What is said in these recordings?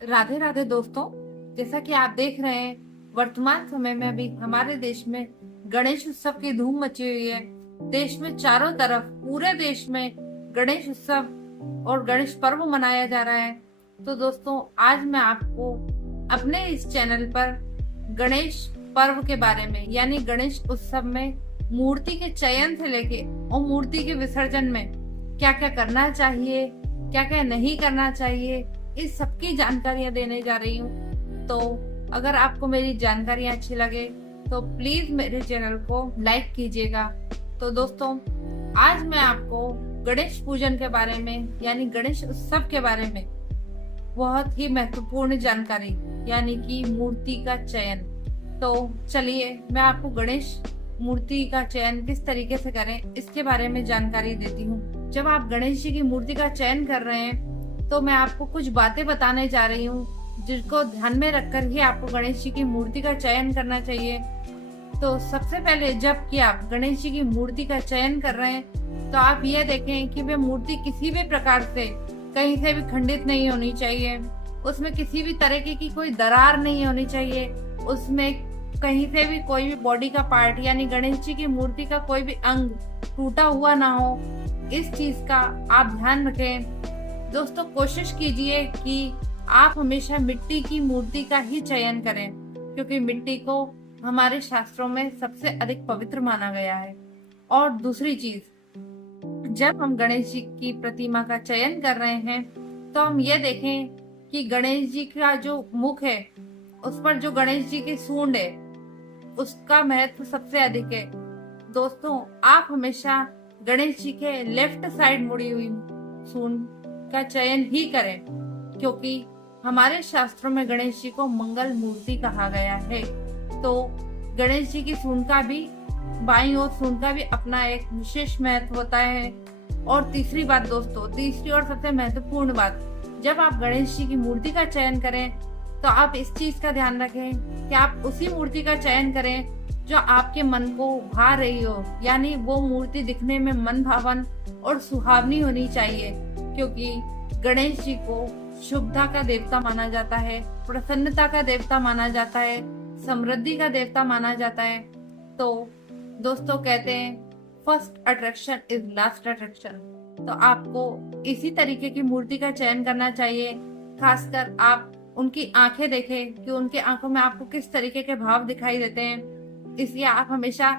राधे राधे दोस्तों, जैसा कि आप देख रहे हैं वर्तमान समय में अभी हमारे देश में गणेश उत्सव की धूम मची हुई है। देश में चारों तरफ पूरे देश में गणेश उत्सव और गणेश पर्व मनाया जा रहा है। तो दोस्तों, आज मैं आपको अपने इस चैनल पर गणेश पर्व के बारे में यानी गणेश उत्सव में मूर्ति के चयन से लेके और मूर्ति के विसर्जन में क्या क्या करना चाहिए, क्या क्या नहीं करना चाहिए, इस सबकी जानकारियां देने जा रही हूँ। तो अगर आपको मेरी जानकारियां अच्छी लगे तो प्लीज मेरे चैनल को लाइक कीजिएगा। तो दोस्तों, आज मैं आपको गणेश पूजन के बारे में यानी गणेश उत्सव के बारे में बहुत ही महत्वपूर्ण जानकारी यानी कि मूर्ति का चयन। तो चलिए मैं आपको गणेश मूर्ति का चयन किस तरीके से करें इसके बारे में जानकारी देती हूँ। जब आप गणेश जी की मूर्ति का चयन कर रहे हैं तो मैं आपको कुछ बातें बताने जा रही हूँ जिनको ध्यान में रखकर ही आपको गणेश जी की मूर्ति का चयन करना चाहिए। तो सबसे पहले जब कि आप गणेश जी की मूर्ति का चयन कर रहे हैं तो आप ये देखें कि वे मूर्ति किसी भी प्रकार से कहीं से भी खंडित नहीं होनी चाहिए, उसमें किसी भी तरीके की कोई दरार नहीं होनी चाहिए, उसमें कहीं से भी कोई भी बॉडी का पार्ट यानी गणेश जी की मूर्ति का कोई भी अंग टूटा हुआ ना हो। इस चीज का आप ध्यान रखें। दोस्तों, कोशिश कीजिए कि आप हमेशा मिट्टी की मूर्ति का ही चयन करें क्योंकि मिट्टी को हमारे शास्त्रों में सबसे अधिक पवित्र माना गया है। और दूसरी चीज, जब हम गणेश जी की प्रतिमा का चयन कर रहे हैं तो हम ये देखें कि गणेश जी का जो मुख है उस पर जो गणेश जी की सूंड है उसका महत्व सबसे अधिक है। दोस्तों, आप हमेशा गणेश जी के लेफ्ट साइड मुड़ी हुई सूंड का चयन ही करें क्योंकि हमारे शास्त्रों में गणेश जी को मंगल मूर्ति कहा गया है। तो गणेश जी की सूंड का भी बाईं ओर सूंड का भी अपना एक विशेष महत्व होता है। और तीसरी बात दोस्तों, तीसरी और सबसे महत्वपूर्ण बात, जब आप गणेश जी की मूर्ति का चयन करें तो आप इस चीज का ध्यान रखें कि आप उसी मूर्ति का चयन करें जो आपके मन को भा रही हो, यानी वो मूर्ति दिखने में मन भावन और सुहावनी होनी चाहिए क्योंकि गणेश जी को शुभता का देवता माना जाता है, प्रसन्नता का देवता माना जाता है, समृद्धि का देवता माना जाता है। तो दोस्तों, कहते हैं first attraction is last attraction. तो आपको इसी तरीके की मूर्ति का चयन करना चाहिए। खासकर आप उनकी आंखें देखें कि उनकी आंखों में आपको किस तरीके के भाव दिखाई देते हैं, इसलिए आप हमेशा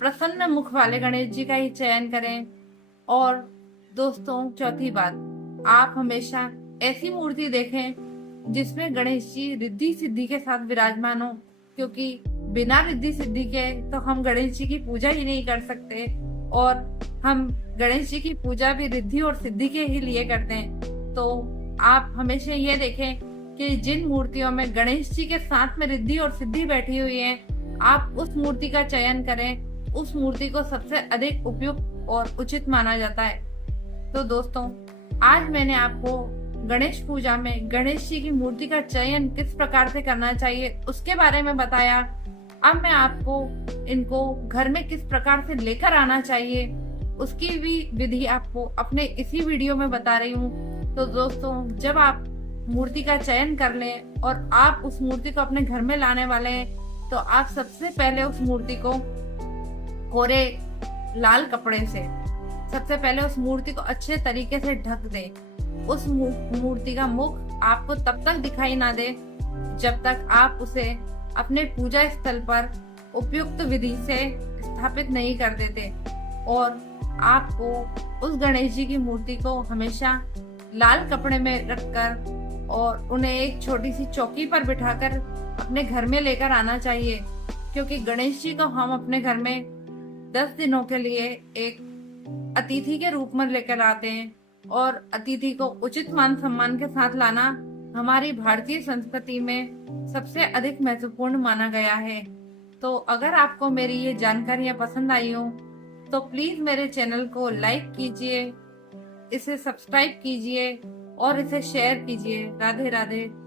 प्रसन्न मुख वाले गणेश जी का ही चयन करें। और दोस्तों, चौथी बात, आप हमेशा ऐसी मूर्ति देखें जिसमें गणेश जी रिद्धि सिद्धि के साथ विराजमान हो क्योंकि बिना रिद्धि सिद्धि के तो हम गणेश जी की पूजा ही नहीं कर सकते और हम गणेश जी की पूजा भी रिद्धि और सिद्धि के ही लिए करते हैं। तो आप हमेशा ये देखें कि जिन मूर्तियों में गणेश जी के साथ में रिद्धि और सिद्धि बैठी हुई है आप उस मूर्ति का चयन करें, उस मूर्ति को सबसे अधिक उपयुक्त और उचित माना जाता है। तो दोस्तों, आज मैंने आपको गणेश पूजा में गणेश जी की मूर्ति का चयन किस प्रकार से करना चाहिए उसके बारे में बताया। अब मैं आपको इनको घर में किस प्रकार से लेकर आना चाहिए उसकी भी विधि आपको अपने इसी वीडियो में बता रही हूँ। तो दोस्तों, जब आप मूर्ति का चयन कर लें और आप उस मूर्ति को अपने घर में लाने वाले हैं तो आप सबसे पहले उस मूर्ति को कोरे लाल कपड़े से सबसे पहले उस मूर्ति को अच्छे तरीके से ढक दें। उस मूर्ति का मुख आपको तब तक दिखाई ना दे जब तक आप उसे अपने पूजा स्थल पर उपयुक्त विधि से स्थापित नहीं कर देते। और आपको उस गणेश जी की मूर्ति को हमेशा लाल कपड़े में रखकर और उन्हें एक छोटी सी चौकी पर बिठाकर अपने घर में लेकर आना चाहिए क्योंकि गणेश जी को हम अपने घर में 10 दिनों के लिए एक अतिथि के रूप में लेकर आते हैं और अतिथि को उचित मान सम्मान के साथ लाना हमारी भारतीय संस्कृति में सबसे अधिक महत्वपूर्ण माना गया है। तो अगर आपको मेरी ये जानकारियां पसंद आई हो तो प्लीज मेरे चैनल को लाइक कीजिए, इसे सब्सक्राइब कीजिए और इसे शेयर कीजिए। राधे राधे।